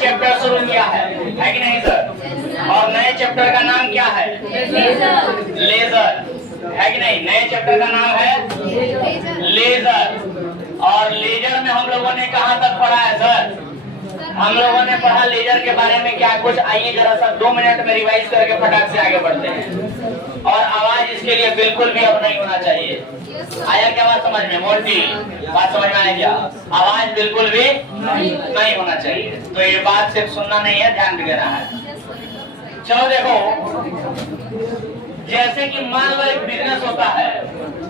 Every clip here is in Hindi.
चैप्टर शुरू किया है कि नहीं सर? और नए चैप्टर का नाम क्या है? लेजर, है कि नहीं? नए चैप्टर का नाम है लेजर। और लेजर में हम लोगों ने कहां तक पढ़ा है सर? हम लोगों ने पढ़ा लेजर के बारे में क्या कुछ। आइए जरा सा 2 मिनट में रिवाइज करके फटाक से आगे बढ़ते हैं। और आवाज इसके लिए बिल्कुल भी अब नहीं होना चाहिए। आया क्या बात समझ में? मोटी बात समझ में आया क्या? आवाज बिल्कुल भी नहीं होना चाहिए। तो ये बात सिर्फ सुनना नहीं है, ध्यान भी देना है। चलो देखो, जैसे कि मान लो एक बिजनेस होता है,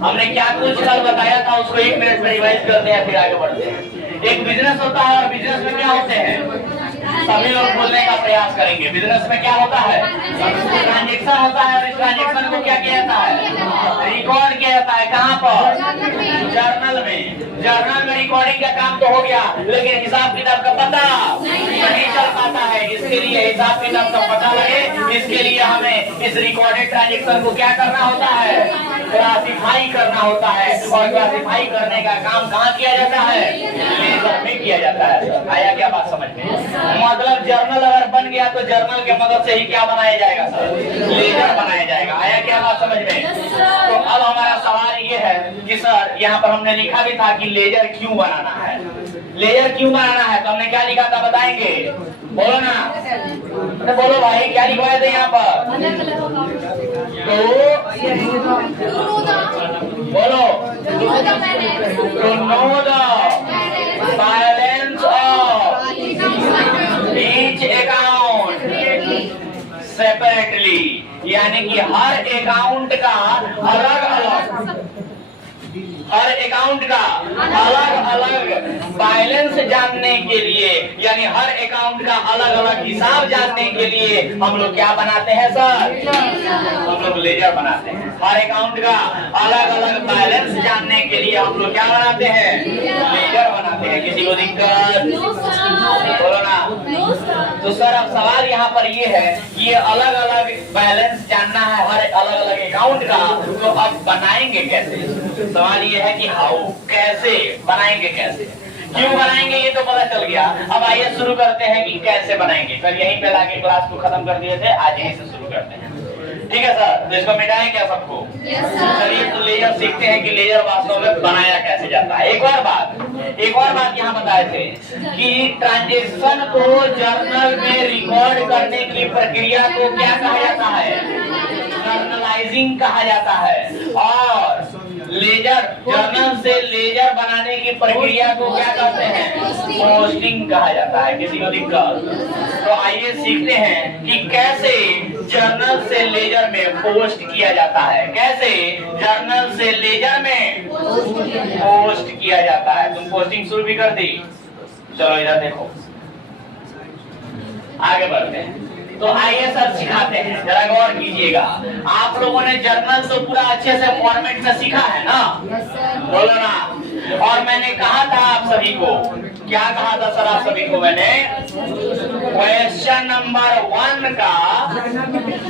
हमने क्या कुछ कल बताया था उसको 1 मिनट में रिवाइज करते हैं, फिर आगे बढ़ते हैं। एक बिजनेस होता है और बिजनेस में क्या होते हैं? सभी लोग बोलने का प्रयास करेंगे। बिजनेस में क्या होता है? ट्रांजेक्शन होता है। और इस ट्रांजेक्शन को क्या किया जाता है? रिकॉर्ड किया जाता है। कहाँ पर? जर्नल में। जर्नल में रिकॉर्डिंग का काम तो हो गया, लेकिन हिसाब किताब का पता नहीं चल पाता है। इसके लिए हिसाब किताब का पता लगे, इसके लिए हमें इस रिकॉर्डेड ट्रांजेक्शन को क्या करना होता है? क्लासिफाई करना होता है। और क्लासिफाई करने का काम कहाँ किया जाता है? लेजर में किया जाता है। आया क्या बात समझ में? मतलब जर्नल अगर बन गया तो जर्नल के मदद से ही क्या बनाया जाएगा सर? लेजर बनाया जाएगा। आया क्या बात समझ में? तो अब हमारा सवाल ये है कि सर यहाँ पर हमने लिखा भी था कि लेजर क्यों बनाना है। लेजर क्यों बनाना है? तो हमने क्या लिखा था बताएंगे? बोलो ना, तो बोलो भाई क्या लिखवाए थे यहाँ पर? तो बोलो, to know the balance of each account separately, यानी कि हर अकाउंट का अलग अलग बैलेंस जानने के लिए, यानी हर अकाउंट का अलग अलग हिसाब जानने के लिए हम लोग क्या बनाते हैं सर? हम लोग लेजर बनाते हैं। हर अकाउंट का अलग अलग बैलेंस जानने के लिए हम लोग क्या बनाते हैं? लेजर बनाते हैं। किसी को दिक्कत? बोलो ना। तो सर अब सवाल यहाँ पर ये है कि ये अलग अलग बैलेंस जानना है हर अलग अलग अकाउंट का, तो अब बनाएंगे कैसे? सवाल ये है कि हाउ, कैसे बनाएंगे, कैसे क्यों बनाएंगे ये तो पता चल गया। अब आइए शुरू करते हैं कि कैसे बनाएंगे। कल यहीं पे लाके क्लास को खत्म कर दिए थे, आज यहीं से शुरू करते हैं। ठीक है सर? तो इसको मिटाएं क्या सबको? चलिए तो लेजर सीखते हैं कि लेजर वास्तव में बनाया कैसे जाता है। एक और बात यहाँ बताए थे कि ट्रांजेक्शन को जर्नल में रिकॉर्ड करने की प्रक्रिया को क्या कहा जाता है? जर्नलाइजिंग कहा जाता है। और लेजर, जर्नल से लेजर बनाने की प्रक्रिया को क्या कहते हैं? पोस्टिंग कहा जाता है। किसी को दिक्कत? तो आइए सीखते हैं कि कैसे जर्नल से लेजर में पोस्ट किया जाता है। कैसे जर्नल से लेजर में पोस्ट किया जाता है। तुम पोस्टिंग शुरू भी कर दी? चलो इधर देखो, आगे बढ़ते हैं। तो आइए सर सिखाते हैं, जरा गौर कीजिएगा। आप लोगों ने जर्नल तो पूरा अच्छे से फॉर्मेट में सीखा है ना? बोलो ना। और मैंने कहा था आप सभी को, क्या कहा था सर आप सभी को? मैंने क्वेश्चन नंबर 1 का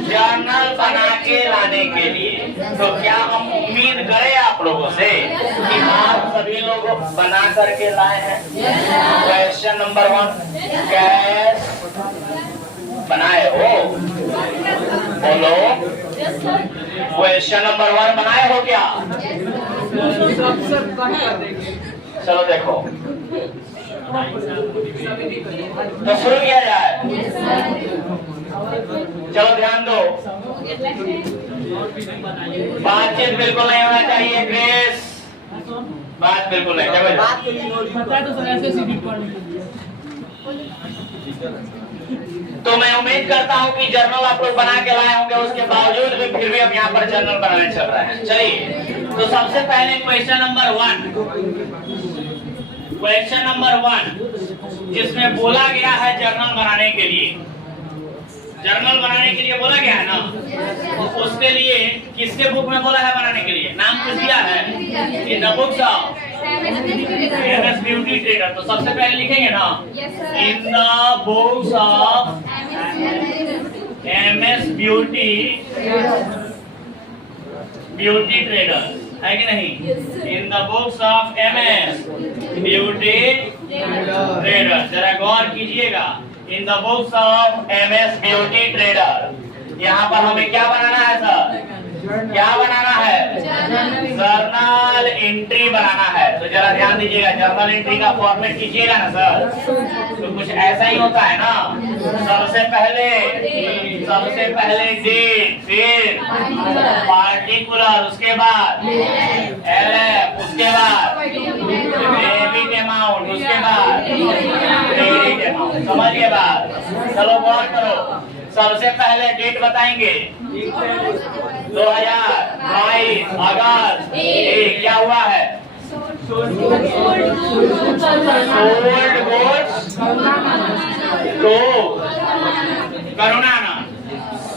जर्नल बना के लाने के लिए, तो क्या हम उम्मीद करें आप लोगों से कि आप सभी लोग बना करके लाए हैं? क्वेश्चन नंबर 1 कैश बनाए हो? बोलो, क्वेश्चन नंबर 1 बनाए हो क्या? चलो देखो, तो शुरू किया जाए। चलो ध्यान दो, बातचीत बिल्कुल नहीं होना चाहिए। ग्रेस, बात बिल्कुल नहीं। तो मैं उम्मीद करता हूं कि जर्नल आप लोग बना के लाए होंगे, उसके बावजूद भी फिर भी अब यहाँ पर जर्नल बनाने चल रहा है। चलिए, तो सबसे पहले क्वेश्चन नंबर 1 जिसमें बोला गया है जर्नल बनाने के लिए, बोला गया है ना? उसके लिए किसके बुक में बोला है बनाने के लिए? नाम किस दिया है? In the books of MS beauty trader. तो सबसे पहले लिखेंगे ना, in the books of MS beauty trader, है कि नहीं? In the books of MS beauty trader. जरा गौर कीजिएगा, in the books of MS beauty trader, यहाँ पर हमें क्या बनाना है सर? क्या बनाना है? जर्नल एंट्री बनाना है। तो जरा ध्यान दीजिएगा, जर्नल एंट्री का फॉर्मेट कीजिएगा ना सर, तो कुछ ऐसा ही होता है ना। सबसे पहले डेट, फिर पार्टिकुलर, उसके बाद LF, उसके बाद डेबिट अमाउंट, उसके बाद क्रेडिट अमाउंट। समझ के बाद चलो गौर करो। सबसे पहले डेट बताएंगे 2022 अगस्त 1, क्या हुआ है? Sold goods to Karunanand,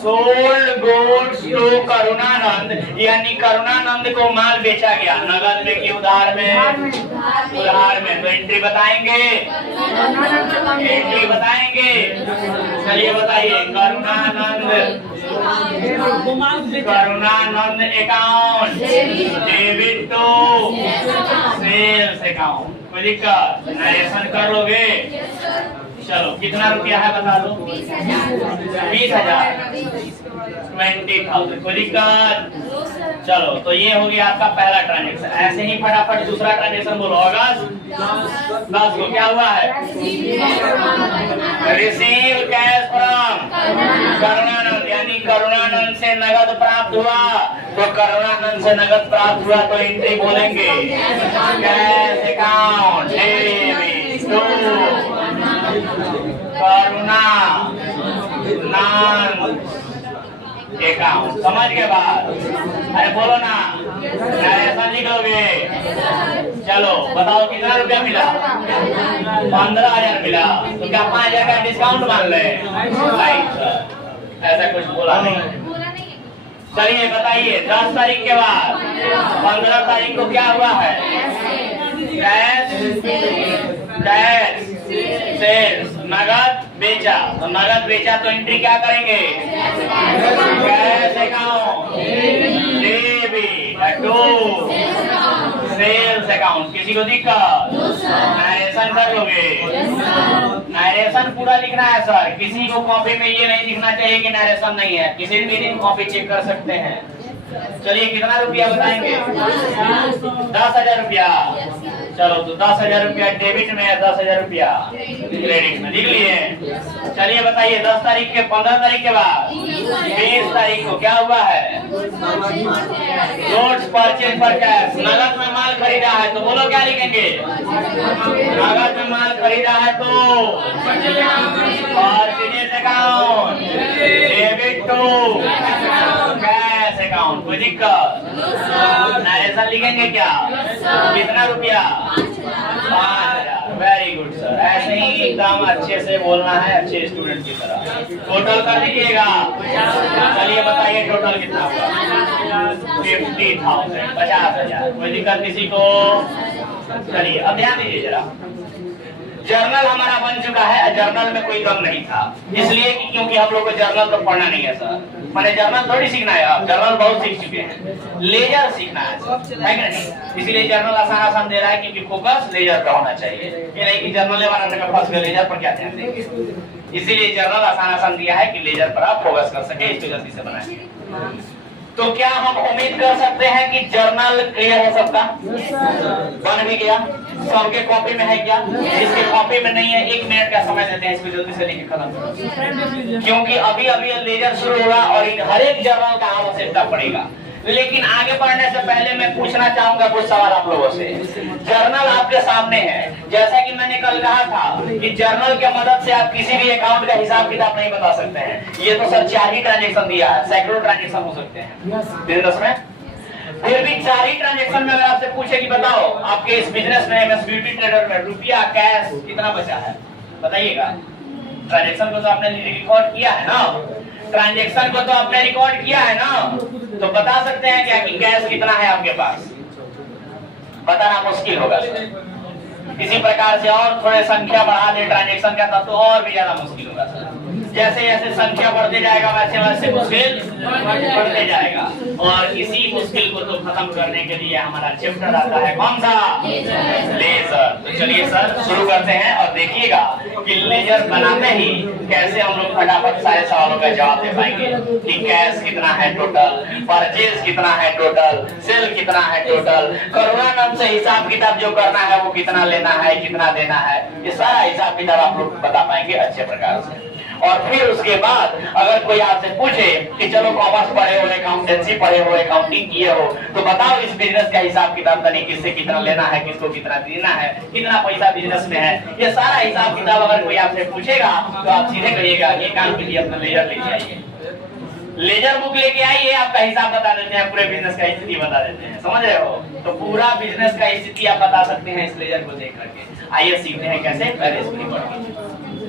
sold goods to Karunanand, यानी करुणानंद को माल बेचा गया, नगद में कि उधार में? उधार में। तो एंट्री बताएंगे, एंट्री बताएंगे। चलिए बताइए, Karunanand account debit to sales account. कोई दिक्कत? नरेशन कर लोगे? चलो कितना रुपया है बता दो? 20,000, 20,000। कोई दिक्कत? चलो तो ये हो गया आपका पहला ट्रांजेक्शन। ऐसे ही फटाफट दूसरा ट्रांजेक्शन बोलो। अगस्त 10 को क्या हुआ है? रिसीव कैश फ्रॉम करुणानंद, यानी करुणानंद से नगद प्राप्त हुआ। तो करुणानंद से नगद प्राप्त हुआ तो एंट्री बोलेंगे cash account debit to Karunanand account. समझ के बाद अरे बोलो ना, ऐसा लिखोगे। चलो बताओ कितना रुपया मिला? 15,000 मिला। तो क्या 5,000 का डिस्काउंट मान ले? ऐसा कुछ बोला नहीं। चलिए बताइए, 10 तारीख के बाद 15 तारीख को क्या हुआ है? कैश सेल्स, नगद बेचा। तो नगद बेचा तो एंट्री क्या करेंगे? Cash account debit to sales account. किसी को दिक्कत? नरेशन कर लोगे? नरेशन पूरा लिखना है सर। किसी को कॉपी में ये नहीं लिखना चाहिए कि नरेशन नहीं है। किसी भी दिन कॉपी चेक कर सकते हैं। चलिए कितना रुपया बताएंगे? 10,000 रुपया। चलो तो 10,000 रुपया डेबिट में है, 10,000 रुपया क्रेडिट में। लिख लिए? चलिए बताइए, 10 तारीख के 15 तारीख के बाद 20 तारीख को क्या हुआ है? गुड्स परचेज फॉर कैश, नगद में माल खरीदा है। तो बोलो क्या लिखेंगे? नगद में माल खरीदा है तो purchase account debit to cash account. कोई दिक्कत? नरेशन लिखेंगे क्या? कितना रुपया? 5,000। Very good sir. ऐसे ही एकदम अच्छे से बोलना है, अच्छे स्टूडेंट की तरह। टोटल कर दीजिएगा। चलिए बताइए टोटल कितना हुआ? 50,000, 50,000। कोई दिक्कत किसी को? चलिए अब ध्यान दीजिए जरा। जर्नल हमारा बन चुका है। जर्नल में कोई गम नहीं था, इसलिए कि क्योंकि हम लोग को जर्नल तो पढ़ना नहीं है सर। मैंने जर्नल थोड़ी सीखना है, आप जर्नल बहुत सीख चुके हैं। लेजर सीखना है कि नहीं? इसीलिए जर्नल आसान दे रहा है, क्योंकि फोकस लेजर का होना चाहिए। ये नहीं कि जर्नल बनाने का फर्स्ट लेजर पर क्या ध्यान देंगे। इसीलिए जर्नल आसान दिया है कि लेजर पर आप फोकस कर सके, इसको जल्दी से बनाए। तो क्या हम उम्मीद कर सकते हैं कि जर्नल क्लियर है सबका? बन भी गया? सबके कॉपी में है क्या? जिसके कॉपी में नहीं है 1 मिनट का समय देते हैं, इसको जल्दी से लिख खत्म करो, क्योंकि अभी अभी लेजर शुरू होगा और इन हर एक जर्नल का आवश्यकता पड़ेगा। लेकिन आगे बढ़ने से पहले मैं पूछना चाहूंगा कुछ सवाल आप लोगों से। जर्नल आपके सामने है, जैसा कि मैंने कल कहा था कि जर्नल के मदद से आप किसी भी अकाउंट का हिसाब किताब नहीं बता सकते हैं। ये तो सर 4 ही ट्रांजेक्शन दिया है, सैकड़ों ट्रांजेक्शन हो सकते हैं बिजनेस में। फिर भी 4 ही ट्रांजेक्शन में अगर आपसे पूछे कि बताओ आपके इस बिजनेस में, MS ब्यूटी ट्रेडर में रुपया कैश कितना बचा है, बताइएगा। ट्रांजेक्शन को तो आपने रिकॉर्ड किया है ना, ट्रांजेक्शन को तो आपने रिकॉर्ड किया है ना, तो बता सकते हैं क्या कि कैश कितना है आपके पास? बताना मुश्किल होगा। इसी प्रकार से और थोड़े संख्या बढ़ा दे ट्रांजेक्शन का तो और भी ज्यादा मुश्किल होगा सर। जैसे जैसे संख्या बढ़ते जाएगा वैसे वैसे मुश्किल बढ़ते जाएगा। और इसी मुश्किल को तो खत्म करने के लिए हमारा चैप्टर आता है कौन सा? लेजर। तो चलिए सर शुरू करते हैं और देखिएगा कि लेजर बनाते ही कैसे हम लोग फटाफट सारे सवालों का जवाब दे पाएंगे कि कैश कितना है टोटल, परचेज कितना है टोटल, सेल कितना है टोटल, करोड़ा नाम से हिसाब किताब जो करना है वो कितना लेना है, कितना देना है, ये सारा हिसाब किताब आप लोग बता पाएंगे अच्छे प्रकार से। और फिर उसके बाद अगर कोई आपसे पूछे कि चलो कॉमर्स पढ़े हो, अकाउंटेंसी पढ़े हो, अकाउंटिंग किए हो, तो बताओ इस बिजनेस का हिसाब किताब तनी, किससे कितना लेना है, किसको कितना देना है, कितना पैसा बिजनेस में है, ये सारा हिसाब किताब अगर कोई आपसे पूछेगा तो आप सीधे कहिएगा ये काम के लिए अपना लेजर लेके आइए, लेजर बुक लेके आइए, आपका हिसाब बता देते हैं, पूरे बिजनेस का स्थिति बता देते हैं, समझ रहे हो? तो पूरा बिजनेस का स्थिति आप बता सकते हैं इस लेजर को देख करके। आइए सीखते हैं कैसे, पहले इसको रिकॉर्ड कीजिए,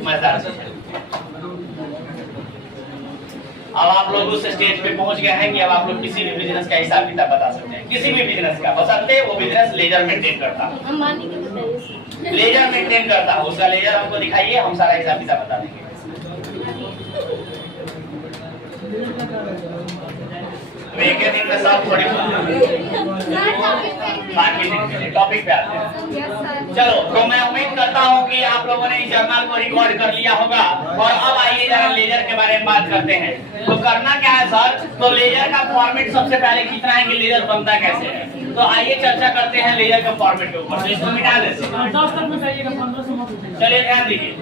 मजेदार चीज है। अब आप लोग उस स्टेज पे पहुंच गए हैं कि अब आप लोग किसी भी बिजनेस का हिसाब किताब बता सकते हैं, किसी भी बिजनेस का, बशर्ते वो बिजनेस लेजर मेंटेन करता हो, लेजर मेंटेन करता हो, उसका लेजर हमको दिखाइए, हम सारा हिसाब किताब बता देंगे। एक दिन में सब थोड़ी टॉपिक पे आते हैं। चलो तो मैं उम्मीद करता हूँ कि आप लोगों ने इस जर्नल को रिकॉर्ड कर लिया होगा। और अब आइए जरा लेजर के बारे में बात करते हैं। तो करना क्या है सर? तो लेजर का फॉर्मेट सबसे पहले खींचना है कि लेजर बनता कैसे है। तो आइए चर्चा करते हैं लेजर का फॉर्मेट के ऊपर। तो इसको मिटा देते हैं, चलिए ध्यान दीजिए।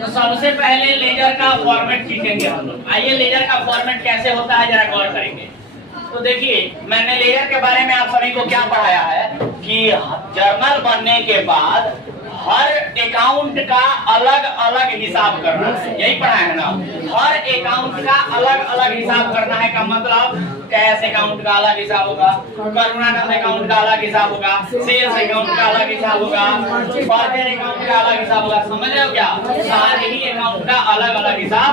तो सबसे पहले लेजर का फॉर्मेट खींचेंगे हम लोग। आइए लेजर का फॉर्मेट कैसे होता है जरा गौर करेंगे। तो देखिए मैंने लेजर के बारे में आप सभी को क्या पढ़ाया है कि जर्नल बनने के बाद हर अकाउंट का अलग अलग हिसाब करना है, यही पढ़ाया है ना। हर अकाउंट का अलग अलग हिसाब करना है का मतलब कैश अकाउंट का अलग हिसाब होगा, करुणानंद अकाउंट का अलग हिसाब होगा, सेल्स अकाउंट का अलग हिसाब होगा, परचेज अकाउंट का अलग हिसाब होगा। समझ रहे हो क्या? सारे ही अकाउंट का अलग अलग हिसाब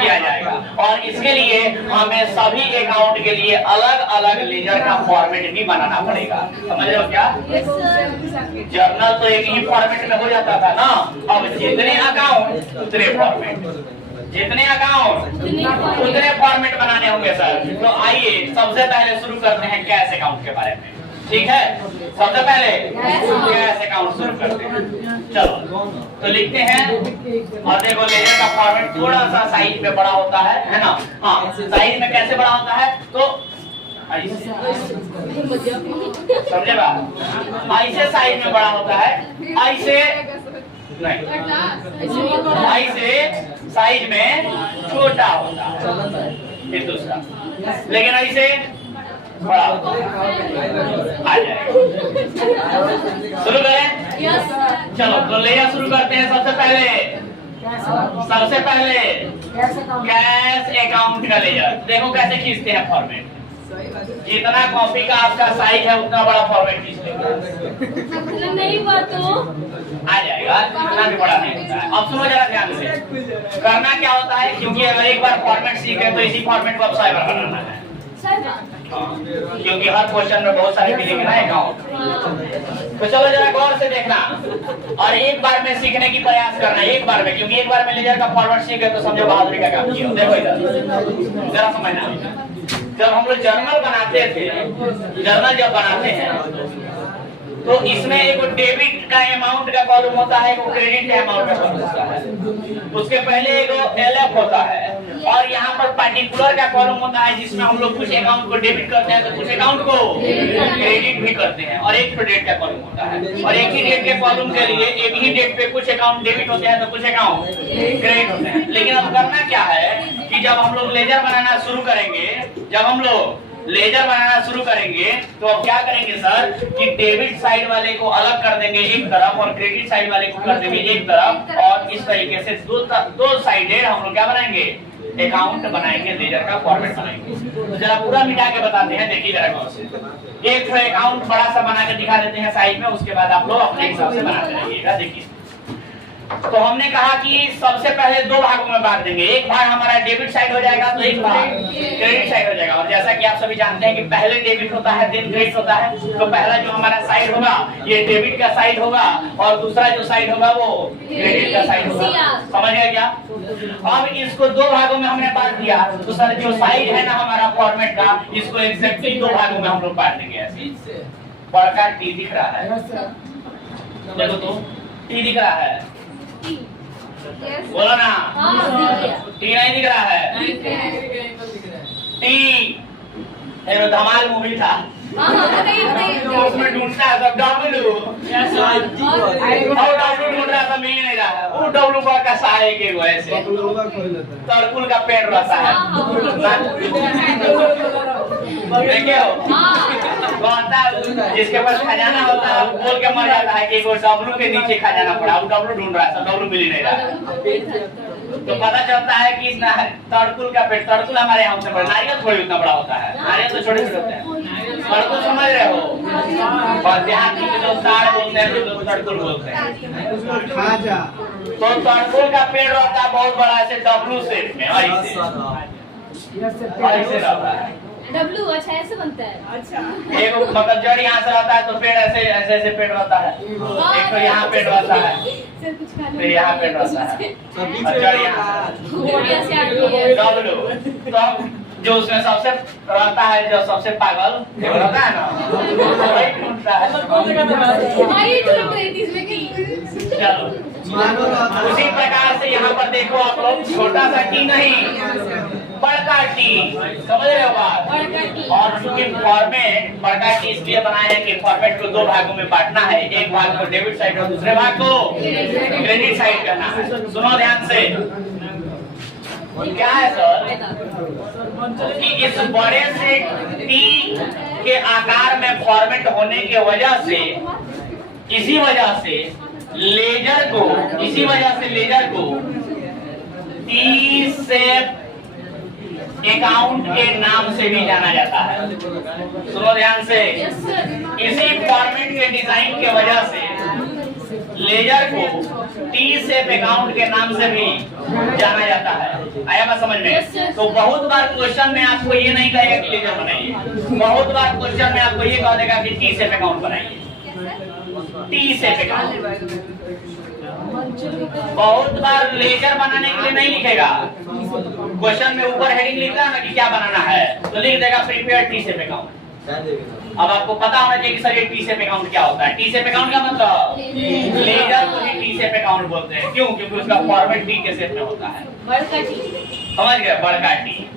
किया जाएगा। और इसके लिए हमें सभी अकाउंट के लिए अलग अलग लेजर का फॉर्मेट भी बनाना पड़ेगा। समझ रहे हो क्या? जर्नल तो एक ही फॉर्मेट में हो जाता था ना। अब जितने अकाउंट उतने फॉर्मेट, जितने अकाउंट उतने फॉर्मेट बनाने होंगे सर। तो आइए सबसे पहले शुरू करते हैं कैश अकाउंट के बारे में, ठीक है? सबसे पहले कैश अकाउंट शुरू करते हैं। चलो तो लिखते हैं और देखो लेजर का फॉर्मेट थोड़ा सा साइज में बड़ा होता है ना। हाँ, साइज में कैसे बड़ा होता है? तो समझे बात? ऐसे साइज में बड़ा होता है, ऐसे नहीं, ऐसे साइज में छोटा होता है। फिर दूसरा, लेकिन ऐसे बड़ा होता है। आ जाएगा, शुरू करें। चलो तो लेजर शुरू करते हैं। सबसे पहले कैश अकाउंट का लेजर देखो कैसे खींचते हैं फॉर्मेट। जितना कॉपी का आपका साइज है उतना बड़ा फॉर्मेट खींच लेंगे, नहीं तो आ जाएगा, इतना भी बड़ा नहीं होता है। अब सुनो जरा ध्यान से, करना क्या होता है, क्योंकि अगर एक बार फॉर्मेट सीखे तो इसी फॉर्मेट को अब साइबर बनाना है। क्योंकि हर क्वेश्चन में बहुत सारे मिलेंगे ना अकाउंट। तो चलो जरा गौर से देखना और एक बार में सीखने की प्रयास करना, एक बार में, क्योंकि एक बार में लेजर का फॉर्मेट सीखे तो समझो बहादुरी का काम किया। देखो इधर जरा समझना, जब हम लोग जर्नल बनाते थे, जर्नल जब बनाते हैं तो इसमें एक डेबिट का अमाउंट का कॉलम होता है, एक क्रेडिट अमाउंट का कॉलम होता है। उसके पहले एक एलएफ होता है और यहाँ पर पर्टिकुलर का कॉलम होता है जिसमें हम लोग कुछ अकाउंट को डेबिट करते हैं तो कुछ अकाउंट को क्रेडिट भी करते हैं। और एक डेट का कॉलम होता है और एक ही डेट के कॉलम के लिए एक ही डेट पे कुछ अकाउंट डेबिट होते हैं तो कुछ अकाउंट क्रेडिट होते हैं। लेकिन अब करना क्या है कि जब हम लोग लेजर बनाना शुरू करेंगे, जब हम लोग लेजर बनाना शुरू करेंगे तो अब क्या करेंगे सर कि डेबिट साइड वाले को अलग कर देंगे एक तरफ और क्रेडिट साइड वाले को कर देंगे एक तरफ। और इस तरीके से दो साइडेड हम लोग क्या बनाएंगे, अकाउंट बनाएंगे, लेजर का फॉर्मेट बनाएंगे। तो जरा पूरा मिटा के बताते हैं, देखिए जरा गौर से। एक अकाउंट बड़ा सा बना के दिखा देते हैं साइड में, उसके बाद आप लोग अपने हिसाब से बनाते रहिएगा। देखिए तो हमने कहा कि सबसे पहले दो भागों में बांट देंगे, एक भाग हमारा डेबिट साइड हो जाएगा तो एक भाग क्रेडिट साइड हो जाएगा। और जैसा कि आप सभी जानते हैं कि पहले डेबिट होता है देन क्रेडिट होता है, तो पहला जो हमारा साइड होगा ये डेबिट का साइड होगा और दूसरा जो साइड होगा वो क्रेडिट का साइड होगा। समझ गए क्या? अब इसको दो भागों में हमने बांट दिया, तो सर जो साइड है ना हमारा फॉर्मेट का, इसको एग्जैक्टली दो भागों में हम लोग बांट देंगे। ऐसे बड़का टी दिख रहा है, देखो तो टी दिख रहा है, बोलो ना। टी नहीं दिख रहा है, टी धमाल मूवी था उसमें ढूंढता है सब डब्लू, और डब्लू ढूंढ रहा था, मिल नहीं रहा। वो डब्लू का कैसा है कि वो ऐसे तरकुल का पेड़ रहता है, देखे हो जिसके पास खजाना होता है बोल के मर जाता है कि वो डब्लू के नीचे खजाना पड़ा, वो डब्लू ढूंढ रहा है, डब्लू मिल नहीं रहा। तो पता चलता है कि तरकुल का पेड़, तरकुल हमारे यहाँ से बड़ा, नारियल थोड़ी उतना बड़ा होता है, नारियल तो छोटे छोटे होते हैं। तरकुल समझ रहे हो? और देहाती के लोग ताड़ बोलते हैं, तो लोग तरकुल बोलते हैं। तो तरकुल का पेड़ रहता है बहुत बड़ा, ऐसे डब्लू शेप में, ऐसे रहता है डब्लू। अच्छा ऐसे बनता है? अच्छा एक मतलब जड़ यहाँ से रहता है तो पेड़ ऐसे ऐसे ऐसे पेड़ रहता है, एक तो यहाँ पेड़ रहता है, फिर यहाँ पेड़ रहता है, जड़ यहाँ डब्लू। तो जो उसमें सबसे रहता है, जो सबसे पागल जो रहता है ना, वही ढूंढता है। चलो उसी प्रकार से यहाँ पर देखो आप लोग, छोटा सा टी नहीं बड़का टी, समझ रहे हो बात? और चूंकि फॉर्मेट बड़का टी इसलिए बनाया है कि फॉर्मेट को दो भागों में बांटना है, एक भाग को डेबिट साइड और दूसरे भाग को क्रेडिट साइड करना है। सुनो ध्यान से, क्या है सर कि इस बड़े से टी के आकार में फॉर्मेट होने की वजह से, इसी वजह से लेजर को टी शेप अकाउंट के नाम से भी जाना जाता है। सुनो ध्यान से, इसी फॉर्मेट के डिजाइन के वजह से लेजर को टी शेप अकाउंट के नाम से भी जाना जाता है। आया बात समझ में? तो बहुत बार क्वेश्चन में आपको ये नहीं कहेगा कि लेजर बनाइए, बहुत बार क्वेश्चन में आपको ये कह देगा कि टी शेप अकाउंट बनाइए, टी शेप अकाउंट। बहुत बार लेजर बनाने के लिए नहीं लिखेगा, क्वेश्चन में ऊपर हेडिंग लिखता है ना कि क्या बनाना है, तो लिख देगा प्रिपेयर टी शेप अकाउंट। अब आपको पता होना चाहिए कि सर ये टी शेप अकाउंट क्या होता है। टी शेप अकाउंट का मतलब लेजर को ही टी शेप अकाउंट बोलते हैं। क्यों? क्योंकि उसका फॉर्मेट टी के शेप में होता है, बड़का टी, समझ गए? बड़का टी।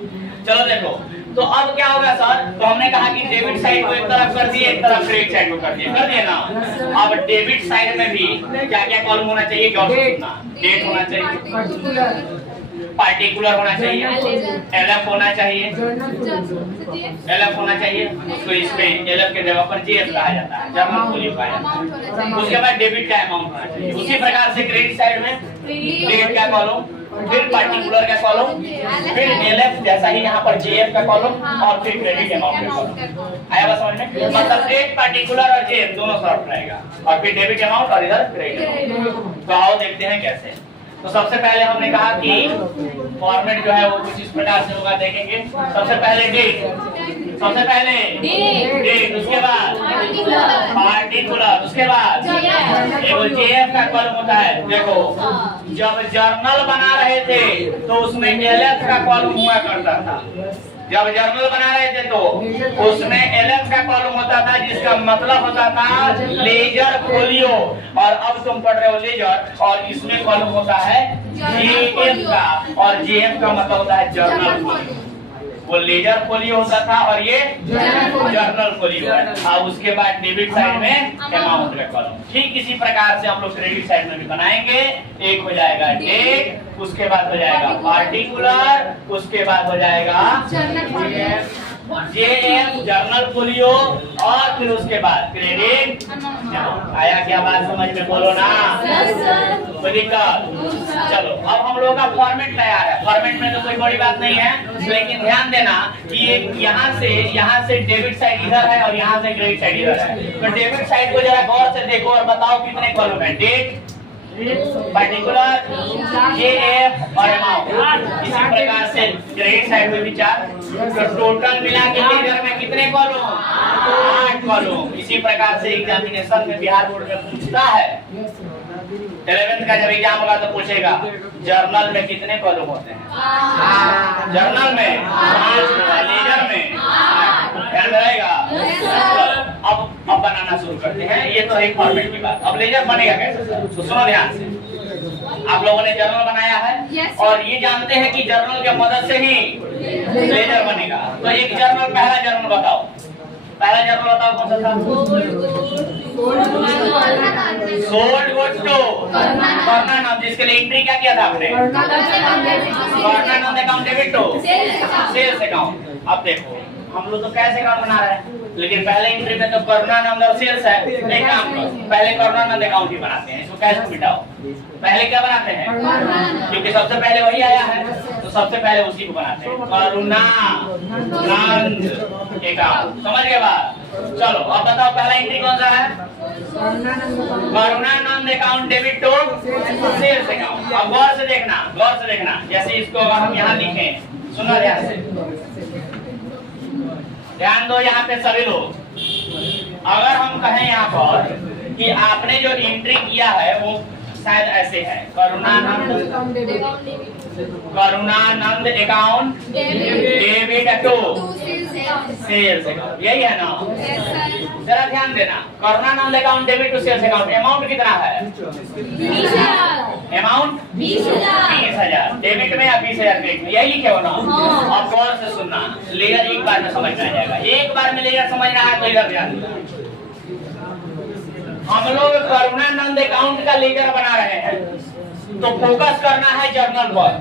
चलो देखो, तो अब क्या होगा सर? तो हमने कहा कि डेबिट साइड को एक तरफ कर दिए, एक तरफ क्रेडिट साइड को कर दिए ना। अब डेबिट साइड में भी क्या क्या कॉलम होना चाहिए? डेट होना चाहिए, पार्टिकुलर होना चाहिए, एलएफ होना चाहिए, एलएफ होना चाहिए। उसको इसमें एलएफ के जगह पर जीएफ कहा जाता है, जर्नल फॉलियो कहा जाता है। उसके बाद डेबिट का अमाउंट होना चाहिए। उसी प्रकार से क्रेडिट साइड में डेट का कॉलम, फिर पार्टिकुलर का कॉलम, फिर एलएफ जैसा ही यहाँ पर जीएफ का कॉलम, और फिर क्रेडिट अमाउंट का कॉलम। आया बात समझ में? मतलब डेट, पार्टिकुलर और जीएफ दोनों शॉर्ट रहेगा, और फिर डेबिट अमाउंट और इधर क्रेडिट अमाउंट। तो आओ देखते हैं कैसे। तो सबसे पहले हमने कहा कि फॉर्मेट जो है वो कुछ इस प्रकार से होगा, देखेंगे। सबसे पहले डेट, सबसे पहले डेट, उसके बाद पार्टिकुलर, उसके बाद एगो जेएफ का कॉलम होता है। देखो जब जर्नल बना रहे थे तो उसमें एलएफ का कॉलम हुआ करता था। जब जर्नल बना रहे थे तो उसमें एलएफ का कॉलम होता था, जिसका मतलब होता था लेजर फोलियो। और अब तुम पढ़ रहे हो लेजर, और इसमें कॉलम होता है जेएफ का, और जेएफ का मतलब होता है जर्नल फोलियो। वो लेजर फोलियो होता था और ये जर्नल फोलियो है। अब उसके बाद डेबिट साइड में अमाउंट का कॉलम। ठीक इसी प्रकार से हम लोग क्रेडिट साइड में भी बनाएंगे। एक हो जाएगा डेट, उसके बाद हो जाएगा पार्टिकुलर, उसके बाद हो जाएगा जेएफ जर्नल फोलियो, और फिर उसके बाद क्रेडिट। आया क्या बात समझ में? बोलो ना, कोई दिक्कत? चलो अब हम लोगों का फॉर्मेट तैयार है। फॉर्मेट में तो कोई बड़ी बात नहीं है, लेकिन ध्यान देना कि यहाँ से डेबिट साइड इधर है और यहाँ से क्रेडिट साइड इधर है। तो डेबिट साइड को जरा गौर से देखो और बताओ कितने कॉलम है। डेट पर्टिकुलर, KF और अमाउंट। इसी प्रकार से क्रेडिट साइड में भी 4। तो टोटल मिला के लेजर में कितने कॉलम? 8 कॉलम। इसी प्रकार से एग्जामिनेशन में बिहार बोर्ड में पूछता है, 11th का जब एग्जाम होगा तो पूछेगा जर्नल में कितने कॉलम होते हैं? जर्नल में 5, लेजर में 8। ध्यान रहेगा। अब बनाना शुरू करते हैं। ये तो एक फॉर्मेट की बात। अब लेजर बनेगा कैसे सर? तो सुनो ध्यान से। आप लोगों ने जर्नल बनाया है और ये जानते हैं कि जर्नल के मदद से ही लेजर बनेगा। तो एक जर्नल, पहला जर्नल बताओ। पहला जर्नल बताओ कौन सा था? सोल्ड गुड्स टू करना नाम, जिसके लिए एंट्री क्या किया था आपने? करना नाम account debit to sales account. अब देखो हम लोग तो कैश अकाउंट बना रहे हैं, लेकिन पहले एंट्री में तो करुणा नंद और सेल्स है। एक काम करो, पहले करुणा नंद अकाउंट ही बनाते हैं। इसको कैश को मिटाओ। पहले क्या बनाते हैं? क्योंकि सबसे पहले वही आया है, तो सबसे पहले उसी को बनाते हैं। करुणा नंद अकाउंट। समझ गए बात? चलो अब बताओ पहला एंट्री कौन सा है? Karunanand account debit to sales account. अब गौर से देखना, गौर से देखना। जैसे इसको अगर हम यहाँ लिखें, सुनो ध्यान से, ध्यान दो यहाँ पे सभी लोग। अगर हम कहें यहाँ पर कि आपने जो एंट्री किया है वो शायद ऐसे है, Karunanand account debit to sales account, यही है ना? जरा ध्यान देना, Karunanand account debit to sales account. Amount कितना है? 20,000। अमाउंट 20,000 डेबिट में या 20,000 क्रेडिट में, यही लिखे हो ना? अब गौर से सुनना, लेजर एक बार में समझ में आ जाएगा। एक बार में लेजर समझना है तो इधर ध्यान देना। हम लोग करुणानंद अकाउंट का लेजर बना रहे हैं, तो फोकस करना है जर्नल पर,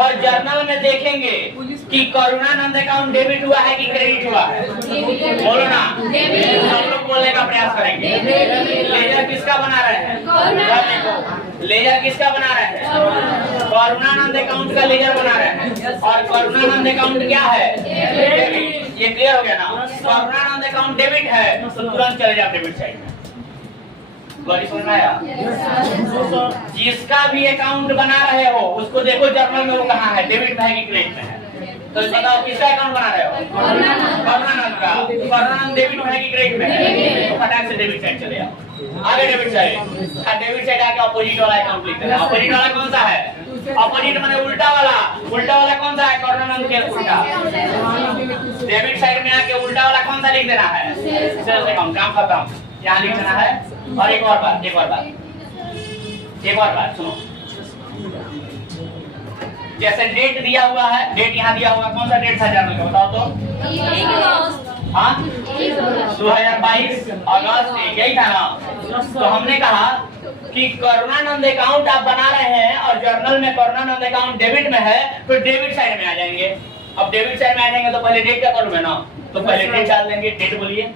और जर्नल में देखेंगे कि करुणानंद अकाउंट डेबिट हुआ है कि क्रेडिट हुआ है। बोलो ना, सब लोग बोलने का प्रयास करेंगे। लेजर किसका बना रहे हैं? लेजर किसका बना रहे हैं? करुणानंद अकाउंट का लेजर बना रहे हैं। और करुणानंद अकाउंट क्या है? डेबिट। ये क्लियर हो गया ना? करुणानंद अकाउंट डेबिट है तो तुरंत चले जाओ डेबिट साइड में। समझ में आया? जिसका भी अकाउंट बना रहे हो उसको देखो जर्नल में वो कहाँ है, डेबिट में है कि क्रेडिट में है। तो बताओ किसका अकाउंट बना रहे हो? करुणानंद का। करुणानंद डेबिट में है कि क्रेडिट में है? तो फटाक से डेबिट साइड चले जाओ। आगे डेबिट साइड, डेबिट साइड आके अपोजिट वाला अकाउंट लिख देना। अपोजिट वाला कौन सा है? अपोजिट माने उल्टा वाला। उल्टा वाला कौन सा है? करुणानंद के उल्टा। डेबिट साइड में आके उल्टा वाला कौन सा लिख देना है? Sales account. काम खत्म। यहाँ लिख देना है। और एक और बात सुनो, जैसे डेट दिया हुआ है, डेट यहाँ दिया हुआ, कौन सा डेट था जर्नल का बताओ तो? 2022 अगस्त, यही था ना? तो हमने कहा कि करुणानंद अकाउंट आप बना रहे हैं और जर्नल में करुणानंद अकाउंट डेबिट में है, तो डेबिट साइड में आ जाएंगे। अब डेबिट साइड में आ जाएंगे तो पहले डेट का कॉलम है ना, तो पहले डेट डाल देंगे। डेट बोलिए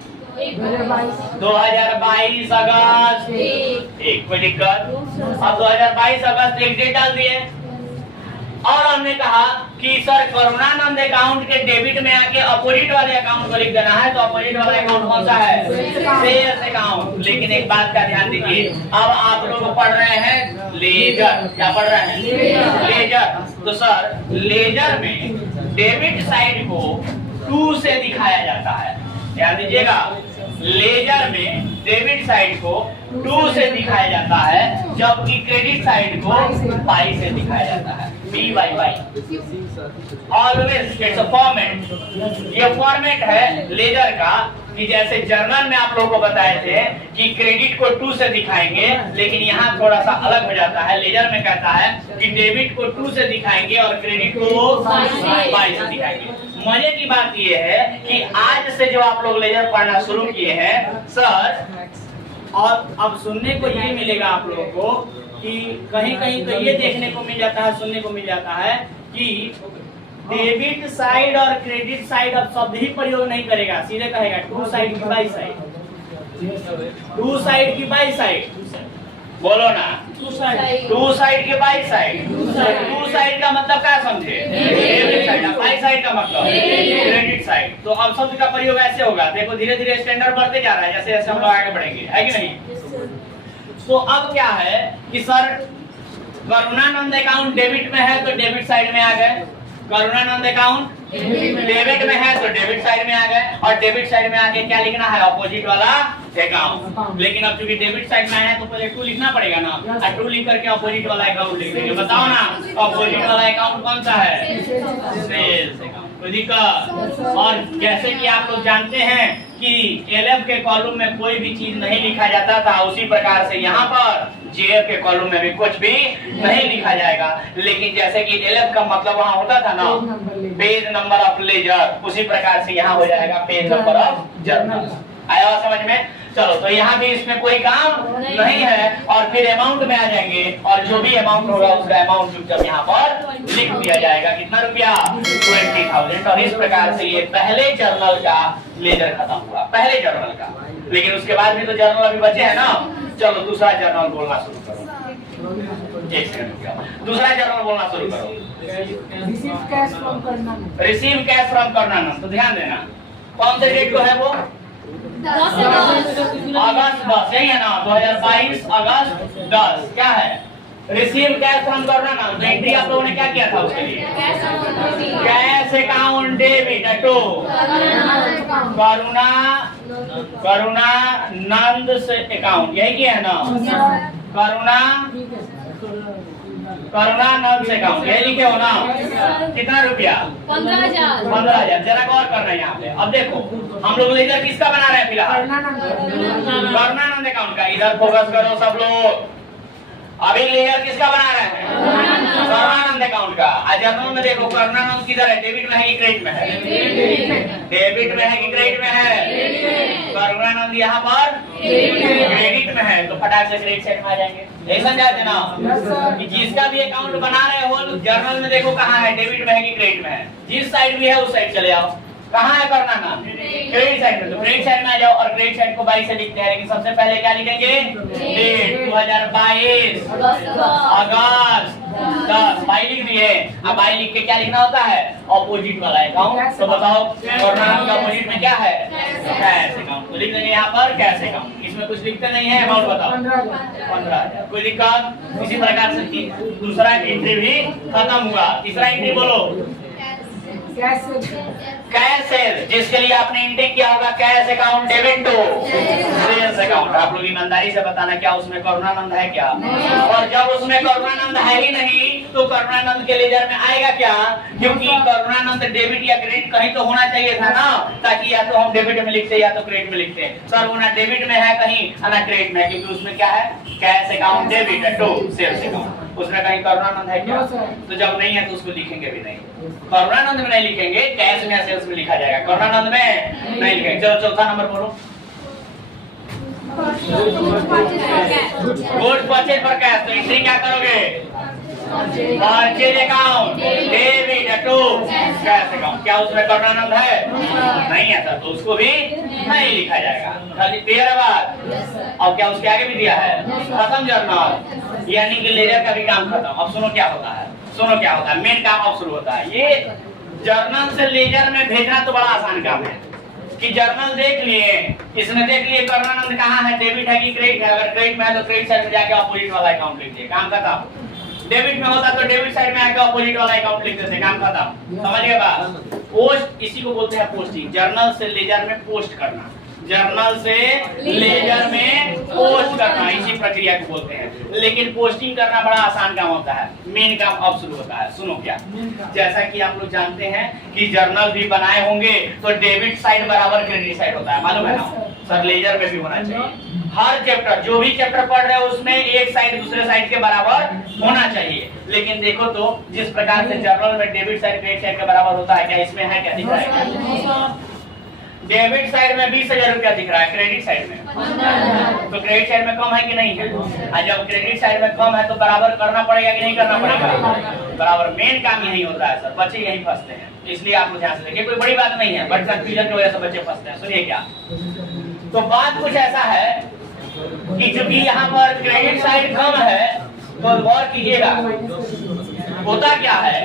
2022 अगस्त 1, कोई दिक्कत? अब 2022 अगस्त 1 डेट डाल दिए। और हमने कहा कि सर करुणानंद अकाउंट के डेबिट में आके अपोजिट वाले अकाउंट को लिख देना है, तो अपोजिट वाला अकाउंट कौन सा है? Sales account. लेकिन एक बात का ध्यान दीजिए, अब आप लोग पढ़ रहे हैं लेजर। क्या पढ़ रहे हैं? लेजर। तो सर लेजर में डेबिट साइड को 2 से दिखाया जाता है। ध्यान दीजिएगा, लेजर में डेबिट साइड को 2 से दिखाया जाता है, जबकि क्रेडिट साइड को पाई से दिखाया जाता है। BY. Always it's a format. ये फॉर्मेट है लेजर का कि जैसे जर्नल में आप लोगों को बताए थे कि क्रेडिट को 2 से दिखाएंगे, लेकिन यहाँ थोड़ा सा अलग हो जाता है। लेजर में कहता है कि डेबिट को 2 से दिखाएंगे और क्रेडिट को 5 से दिखाएंगे। मजे की बात ये है कि आज से जो आप लोग लेजर पढ़ना शुरू किए हैं सर, और अब सुनने को ये मिलेगा आप लोगों को कि कहीं कहीं तो ये देखने को मिल जाता है, सुनने को मिल जाता है कि डेबिट साइड और क्रेडिट साइड अब शब्द ही प्रयोग नहीं करेगा, सीधे कहेगा 2 साइड की बाई साइड। 2 साइड की बाई साइड बोलो ना, 2 साइड के बाई साइड। 2 साइड का मतलब क्या समझे? Debit side. बाई साइड का मतलब क्रेडिट साइड। तो अब शब्द का प्रयोग ऐसे होगा। देखो धीरे धीरे स्टैंडर्ड बढ़ते जा रहा है जैसे जैसे हम लोग आगे बढ़ेंगे, है कि नहीं? तो अब क्या है कि सर करुणानंद अकाउंट डेबिट में है तो डेबिट साइड में आ गए, करुणानंद अकाउंट डेबिट में है तो डेबिट साइड में आ गए, और डेबिट साइड में आके क्या लिखना है, ऑपोजिट वाला अकाउंट। लेकिन अब चूंकि डेबिट साइड में है तो पहले 2 लिखना पड़ेगा ना, और 2 लिख करके ऑपोजिट वाला अकाउंट लिख देंगे। बताओ ना ऑपोजिट वाला अकाउंट कौन सा है, सेल्स अकाउंट। कोई दिक्कत? और जैसे कि आप लोग जानते हैं कि एलएफ के कॉलम में कोई भी चीज नहीं लिखा जाता था, उसी प्रकार से यहाँ पर जेएफ के कॉलम में भी कुछ भी नहीं लिखा जाएगा। लेकिन जैसे कि एलएफ का मतलब वहाँ होता था ना पेज नंबर ऑफ लेजर, उसी प्रकार से यहाँ हो जाएगा पेज नंबर ऑफ जर्नल। आया समझ में? चलो तो यहाँ भी इसमें कोई काम नहीं है, और फिर अमाउंट में आ जाएंगे, और जो भी अमाउंट होगा उसका अमाउंट जब यहाँ पर लिख दिया जाएगा। कितना रुपया, 20,000। और इस प्रकार से ये पहले जर्नल का लेजर खत्म हुआ, पहले जर्नल का। लेकिन उसके बाद भी तो जर्नल अभी बचे हैं ना। चलो दूसरा जर्नल बोलना शुरू करो, एक सेकंड, दूसरा जर्नल बोलना शुरू करो। Receive cash from Karunanand. तो ध्यान देना कौन से डेट को है वो, अगस्त 10, यही है ना, 2022 अगस्त 10। क्या है, रिसीव कैश फ्रॉम करुणानंद। तो एंट्री आप लोगों ने क्या किया था उसके लिए, cash account debit to Karunanand से अकाउंट, यही किया है ना, करुणानंद से अकाउंट, यही लिखे हो ना। कितना रुपया, 15,000। जरा गौर करना है यहाँ पे। अब देखो हम लोग लेजर किसका बना रहे हैं फिलहाल, करुणानंद अकाउंट का। इधर फोकस करो सब लोग। अभी लेजर किसका बना रहे हैं, करुणानंद अकाउंट का। जर्नल में देखो करुणानंद किधर है, डेबिट में है कि क्रेडिट में है, डेबिट में है कि क्रेडिट में है, करुणानंद यहाँ पर क्रेडिट में है, तो फटाक से क्रेडिट साइड में आ जाएंगे। यही समझाते ना कि जिसका भी अकाउंट बना रहे हो जर्नल में देखो कहाँ है, डेबिट में है कि क्रेडिट में है, जिस साइड भी है उस साइड चले जाओ। कहाँ है करुणानंद, क्रेडिट साइड में, तो क्रेडिट साइड में आ जाओ। और क्रेडिट साइड को 22 से लिखते हैं, लेकिन सबसे पहले क्या लिखेंगे, डेट 2022 अगस्त 10, 22 लिख दिए। अब 22 लिख के क्या लिखना होता है, ऑपोजिट वाला अकाउंट। तो बताओ करुणानंद का ऑपोजिट में क्या है, कैश अकाउंट। तो लिख देंगे यहाँ पर कैश अकाउंट। इसमें कुछ लिखते नहीं है, अमाउंट बताओ 15,000। कोई दिक्कत? इसी प्रकार से दूसरा एंट्री भी खत्म हुआ। तीसरा एंट्री बोलो, कैश सेल्स, जिसके लिए आपने इंटेक किया होगा cash account debit to sales account. आप लोग ईमानदारी से बताना क्या उसमें करुणानंद है क्या, और जब उसमें करुणानंद है ही नहीं तो करुणानंद के लेजर में आएगा क्या, क्योंकि करुणानंद डेबिट या क्रेडिट कहीं तो होना चाहिए था ना, ताकि या तो हम डेबिट में लिखते या तो क्रेडिट में लिखते। सर वो ना डेबिट में है कहीं ना क्रेडिट में, क्योंकि उसमें क्या है, cash account debit to sales account. उसमें कहीं करुणानंद है क्या, तो जब नहीं है तो उसको लिखेंगे भी नहीं। करुणानंद में नहीं लिखेंगे, कैश में सेल्स में लिखा जाएगा, करुणानंद में नहीं लिखेंगे। चलो चौथा नंबर बोलो, गुड्स परचेज पर कैश। तो एंट्री क्या करोगे, purchase account debit to cash account. क्या उसमें करुणानंद है, नहीं है सर, तो उसको भी नहीं लिखा जाएगा। खाली क्लियर है बात। अब क्या उसके आगे भी दिया है, खत्म जर्नल, यानी कि लेजर का भी काम खत्म। अब सुनो क्या होता है, सुनो क्या होता है, मेन काम अब शुरू होता है। ये जर्नल से लेजर में भेजना तो बड़ा आसान काम है कि जर्नल देख लिए, इसने देख लिए करुणानंद कहाँ है, डेबिट है कि क्रेडिट है। अगर क्रेडिट में है तो क्रेडिट साइड में जाके ऑपोजिट वाला अकाउंट लिख दिए, काम खत्म। डेबिट में होता तो डेबिट साइड में आके ऑपोजिट वाला अकाउंट लिख देते, काम खत्म। समझ गए बात? पोस्ट, इसी को बोलते हैं पोस्टिंग। जर्नल से लेजर में पोस्ट करना, जर्नल से लेजर में पोस्ट करना, इसी प्रक्रिया को बोलते हैं। लेकिन पोस्टिंग करना बड़ा आसान काम होता है, मेन काम अब शुरू होता है। सुनो क्या, जैसा कि आप लोग जानते हैं कि जर्नल भी बनाए होंगे तो डेबिट साइड बराबर क्रेडिट साइड होता है, मालूम है ना सर? लेजर में भी होना चाहिए। हर चैप्टर, जो भी चैप्टर पढ़ रहे हो उसमें एक साइड दूसरे साइड के बराबर होना चाहिए। लेकिन देखो तो जिस प्रकार से जर्नल में डेबिट साइड क्रेडिट साइड के बराबर होता है, क्या इसमें है, क्या दिख रहा है? डेबिट साइड में 20,000 रुपया दिख रहा है, क्रेडिट साइड में तो क्रेडिट साइड में कम है कि नहीं है? और जब क्रेडिट साइड में कम है तो बराबर करना पड़ेगा कि नहीं करना पड़ेगा? बराबर। मेन काम यही होता है सर, बच्चे यही फंसते हैं, इसलिए आप लोग ध्यान से देखिए। कोई बड़ी बात नहीं है, बट कंफ्यूजन की वजह से बच्चे फंसते हैं। सुनिए क्या, तो बात कुछ ऐसा है कि चूंकि यहाँ पर क्रेडिट साइड कम है तो गौर कीजिएगा, होता क्या है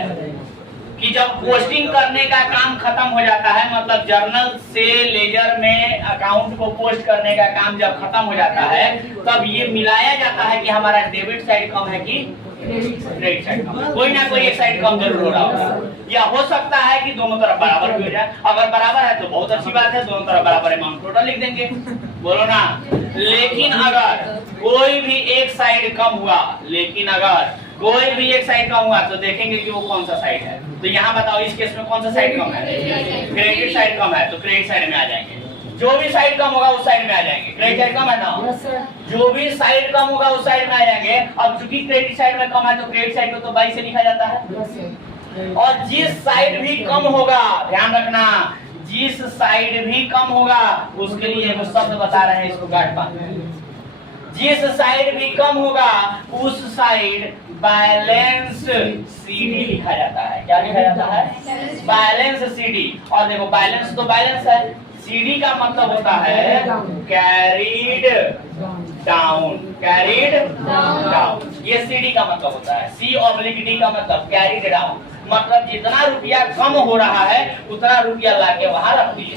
कि जब पोस्टिंग करने का काम खत्म हो जाता है, मतलब जर्नल से लेजर में अकाउंट को पोस्ट करने का काम जब खत्म हो जाता है, तब ये मिलाया जाता है कि हमारा डेबिट साइड कम है कि क्रेडिट साइड कम है। कोई ना कोई एक साइड कम जरूर हो रहा होगा, या हो सकता है कि दोनों तरफ बराबर भी हो जाए। अगर बराबर है तो बहुत अच्छी बात है, दोनों तरफ बराबर अमाउंट टोटल लिख देंगे, बोलो ना। लेकिन अगर कोई भी एक साइड कम हुआ, लेकिन अगर कोई भी एक साइड कम हुआ तो देखेंगे कि वो कौन सा साइड है। तो यहाँ बताओ इस केस में कौन सा साइड कम है? क्रेडिट साइड कम है, तो क्रेडिट साइड में आ जाएंगे। जो भी साइड कम होगा उस साइड में आ जाएंगे। क्रेडिट साइड कम है ना, जो भी साइड कम होगा उस साइड में आ जाएंगे। अब चूंकि क्रेडिट साइड में कम है तो क्रेडिट साइड को तो बाई से लिखा जाता है। और जिस साइड भी कम होगा, ध्यान रखना, जिस साइड भी कम होगा उसके लिए वो शब्द बता रहे हैं, इसको गांठ बांध। जिस साइड भी कम होगा उस साइड बैलेंस सीडी लिखा जाता है। क्या लिखा जाता है? Balance CD. और देखो बैलेंस तो बैलेंस है, सीडी का मतलब होता है कैरीड डाउन, कैरीड डाउन, ये सीडी का मतलब होता है। सी ऑब्लिक डी का मतलब कैरीड डाउन, मतलब जितना रुपया कम हो रहा है उतना रुपया लाके वहां रख दिए।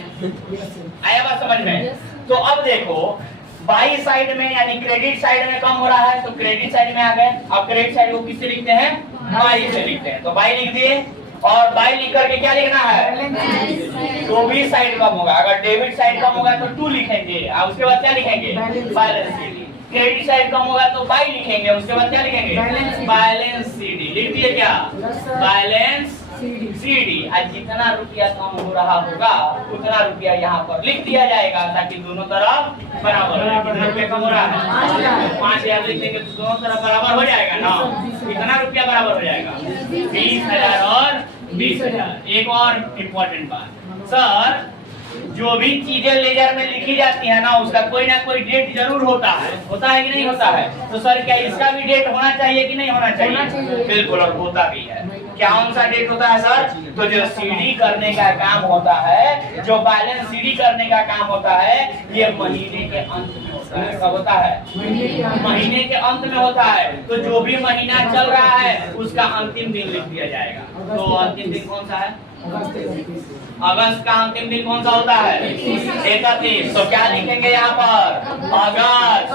आया बात समझ में? तो अब देखो बाई साइड में यानी क्रेडिट साइड में कम हो रहा है तो क्रेडिट साइड में आ गए। अब क्रेडिट साइड को किससे लिखते हैं? बाई से लिखते हैं। तो बाई लिख दिए, और बाई लिख करके क्या लिखना है? जो भी साइड कम होगा, अगर डेबिट साइड कम होगा तो 2 लिखेंगे, और उसके बाद क्या लिखेंगे? Balance CD. क्रेडिट साइड कम होगा तो बाई लिखेंगे, उसके बाद क्या लिखेंगे? Balance CD. लिख दिए क्या? Balance CD. आज जितना रुपया कम हो रहा होगा उतना रुपया यहाँ पर लिख दिया जाएगा ताकि दोनों तरफ बराबर हो जाए। कितना रुपया कम हो रहा है? 5000 लिख देंगे तो दोनों तरफ बराबर हो जाएगा ना। कितना रुपया बराबर हो जाएगा? 20,000 और 20,000। एक और इम्पोर्टेंट बात, सर जो भी चीजें लेजर में लिखी जाती है ना उसका कोई ना कोई डेट जरूर होता है कि नहीं होता है? तो सर क्या इसका भी डेट होना चाहिए कि नहीं होना चाहिए? बिल्कुल, और होता भी है। क्या कौन सा डेट होता है सर? तो जो सीडी करने का काम होता है, जो बैलेंस सीडी करने का काम होता है, ये महीने के अंत में होता है। कब होता है? महीने के अंत में होता है। तो जो भी महीना चल रहा है उसका अंतिम दिन लिख दिया जाएगा। तो अंतिम दिन कौन सा है? अगस्त का अंतिम दिन कौन सा होता है? 31। तो क्या लिखेंगे यहाँ पर? अगस्त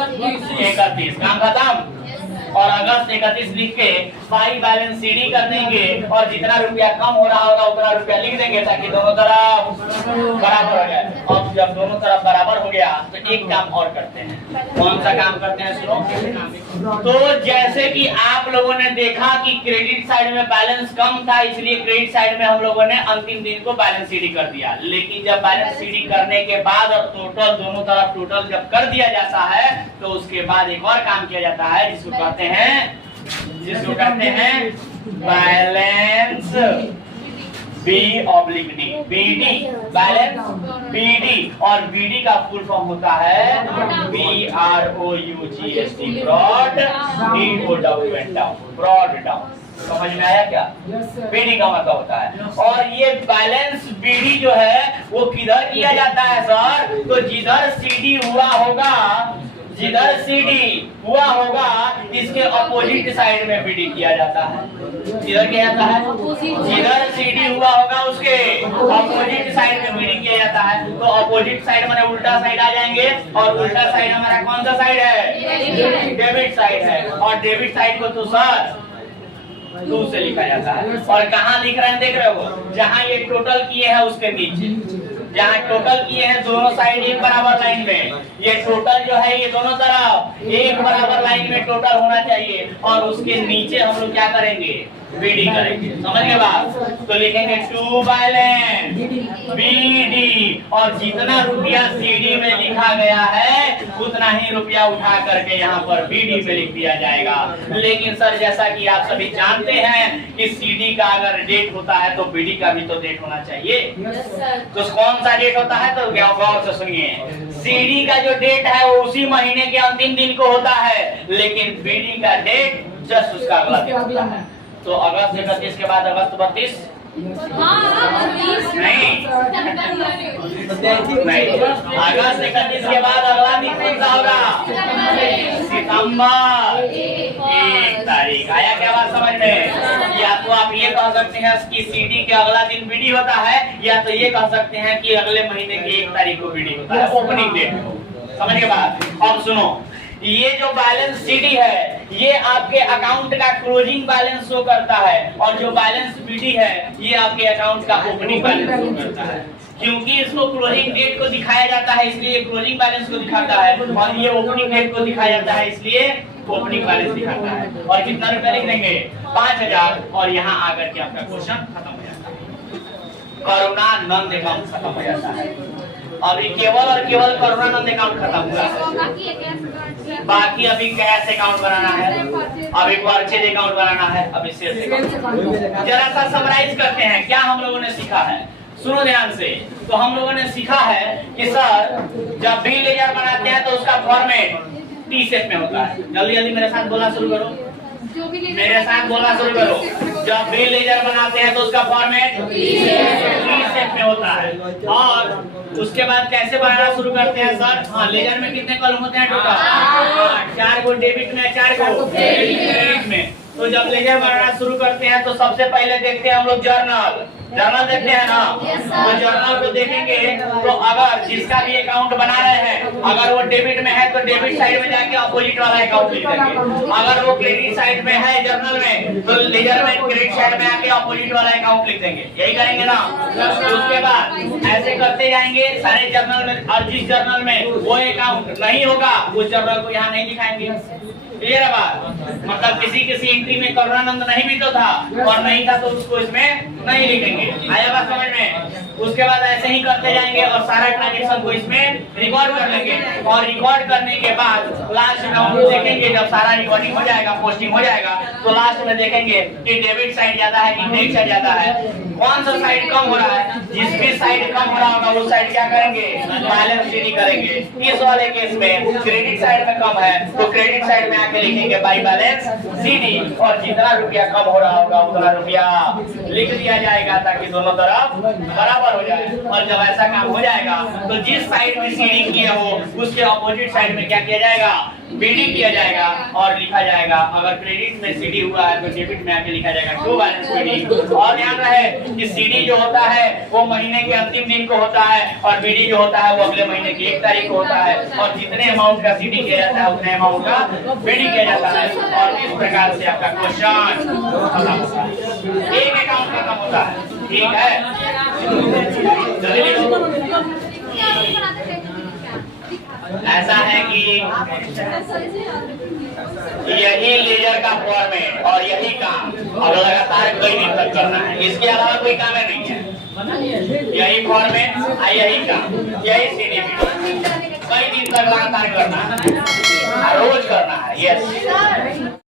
31। काम खत्म। और अगस्त 31 लिख के बाई बैलेंस सीडी कर देंगे और जितना रुपया कम हो रहा होगा उतना रुपया लिख देंगे ताकि दोनों तरफ बराबर हो जाए। अब जब दोनों तरफ बराबर हो गया तो एक काम और करते हैं। कौन सा काम करते हैं सुनो। तो जैसे कि आप लोगों ने देखा कि क्रेडिट साइड में बैलेंस कम था, इसलिए क्रेडिट साइड में हम लोगों ने अंतिम दिन को बैलेंस सीडी कर दिया। लेकिन जब बैलेंस सीडी करने के बाद और टोटल दोनों तरफ टोटल जब कर दिया जाता है तो उसके बाद एक और काम किया जाता है जिसको कहते हैं balance B oblique D, BD, balance BD. और बीडी का फुल फॉर्म होता है BROUGST, ब्रॉड, ब्रॉड डाउन। समझ में आया क्या? बीडी का मतलब होता है। और ये बैलेंस बीडी जो है वो किधर किया जाता है सर? तो जिधर सीडी हुआ होगा, जिधर सीडी हुआ होगा इसके अपोजिट साइड में बीडी किया जाता है। किधर किया जाता है? जिधर सीडी हुआ होगा उसके अपोजिट साइड में बीडी किया जाता है। तो अपोजिट साइड माने उल्टा साइड आ जाएंगे, और उल्टा साइड हमारा कौन सा साइड है? डेबिट साइड है। और डेबिट साइड को तो सर 2 से लिखा जाता है। और कहाँ लिख रहे हैं देख रहे हो? जहाँ ये टोटल किए हैं उसके नीचे, जहाँ टोटल किए हैं दोनों साइड एक बराबर लाइन में, ये टोटल जो है ये दोनों तरफ एक बराबर लाइन में टोटल होना चाहिए। और उसके नीचे हम लोग क्या करेंगे? बीडी करेंगे। समझ गए बात? तो लिखेंगे टू बैलेंस बीडी, और जितना रुपया सीडी में लिखा गया है उतना ही रुपया उठा करके यहाँ पर बीडी पे लिख दिया जाएगा। लेकिन सर जैसा कि आप सभी जानते हैं कि सीडी का अगर डेट होता है तो बीडी का भी तो डेट होना चाहिए। तो कौन सा डेट होता है? तो गौर से सुनिए, सीडी का जो डेट है वो उसी महीने के अंतिम दिन को होता है, लेकिन बीडी का डेट जस्ट उसका अगला दिन होता है। तो अगस्त 31 के बाद अगस्त 32, नहीं नहीं, अगस्त 31 के बाद अगला दिन कौन सा होगा? सितंबर 1 तारीख। आया क्या बात समझ में? या तो आप ये कह सकते हैं कि सीडी के अगला दिन बीडी होता है, या तो ये कह सकते हैं कि अगले महीने की 1 तारीख को बीडी होता है, ओपनिंग डेट। समझ के बाद अब सुनो, ये जो बैलेंस सीडी है ये आपके अकाउंट का क्लोजिंग बैलेंस शो करता है, और जो बैलेंस बीडी है ये आपके अकाउंट का ओपनिंग बैलेंस शो करता है। क्योंकि इसको क्लोजिंग डेट को दिखाया जाता है इसलिए क्लोजिंग बैलेंस को दिखाता है, और ये ओपनिंग डेट को दिखाया जाता है इसलिए ओपनिंग बैलेंस दिखाता है। और कितना रुपया लिख देंगे? 5000। और यहाँ आकर के आपका क्वेश्चन खत्म हो जाता है, करुणानंद अकाउंट खत्म हो जाता है। अभी केवल और केवल करुणानंद अकाउंट खत्म हुआ है, बाकी अभी कैश अकाउंट बनाना है, अभी परचेज अकाउंट बनाना है, अभी सेल्स अकाउंट। जरा सा समराइज करते हैं क्या हम लोगों ने सीखा है, सुनो ध्यान से। तो हम लोगों ने सीखा है कि सर जब भी लेजर बनाते हैं तो उसका फॉर्मेट टी शेप में होता है। जल्दी जल्दी मेरे साथ बोलना शुरू करो, मेरे साथ बोलना शुरू करो। जब भी लेजर बनाते हैं तो उसका फॉर्मेट टी शेप में होता है। और उसके बाद कैसे बनाना शुरू करते हैं सर? हाँ, लेजर में कितने कॉलम होते हैं टोटल? 4 को डेबिट में, 4 को क्रेडिट में। तो जब लेजर बनाना शुरू करते हैं तो सबसे पहले देखते हैं हम लोग जर्नल देखते हैं ना। तो जर्नल को देखेंगे तो अगर जिसका भी अकाउंट बना रहे हैं अगर वो डेबिट में है तो डेबिट साइड में जाके अपोजिट वाला अकाउंट लिख देंगे। अगर वो क्रेडिट साइड में है जर्नल में तो लेजर में क्रेडिट साइड में आके अपोजिट वाला अकाउंट लिख देंगे। यही करेंगे ना। उसके बाद ऐसे करते जाएंगे सारे जर्नल में, और जिस जर्नल में वो अकाउंट नहीं होगा उस जर्नल को यहाँ नहीं दिखाएंगे। क्लियर है बात? मतलब किसी एंट्री में करुणानंद नहीं भी तो था और नहीं था तो उसको इसमें नहीं लिखेंगे। आया बात समझ में? उसके बाद ऐसे ही करते जाएंगे और सारा ट्रांजेक्शन को इसमें रिकॉर्ड कर लेंगे, और रिकॉर्ड करने के बाद लास्ट में हम लोग देखेंगे जब सारा रिकॉर्डिंग हो जाएगा, पोस्टिंग हो जाएगा, तो लास्ट में देखेंगे कि डेबिट साइड ज्यादा है कि क्रेडिट साइड ज्यादा है, कौन सा साइड कम हो रहा है। जिस भी साइड कम हो रहा होगा उस साइड क्या करेंगे? बैलेंस शीट करेंगे। इस वाले केस में क्रेडिट साइड में कम है तो क्रेडिट साइड में आके लिखेंगे बाई बैलेंस सीडी, और जितना रुपया कम हो रहा होगा उतना रुपया लिख दिया जाएगा ताकि दोनों तरफ बराबर हो जाए। और जब ऐसा काम हो जाएगा तो जिस साइड में सीडी किए हो उसके अपोजिट साइड में क्या किया जाएगा? बीडी किया जाएगा और लिखा जाएगा। अगर क्रेडिट में सीडी हुआ है तो डेबिट में आके लिखा जाएगा टू बैलेंस बीडी। और ध्यान रहे कि सीडी जो होता है वो महीने के अंतिम दिन को होता है, और बीडी जो होता है वो अगले महीने की 1 तारीख को होता है। और जितने अमाउंट का सीडी किया जाता है उतने अमाउंट का बीडी किया जाता है। और इस प्रकार से आपका क्वेश्चन खत्म होता है, एक अकाउंट खत्म होता है। ठीक है, ऐसा है कि यही लेजर का फॉर्मेट और यही काम अब लगातार कई दिन तक करना है, इसके अलावा कोई काम नहीं है। यही फॉर्मेट, यही काम, यही सीडी कई दिन तक लगातार करना है, रोज करना है। यस।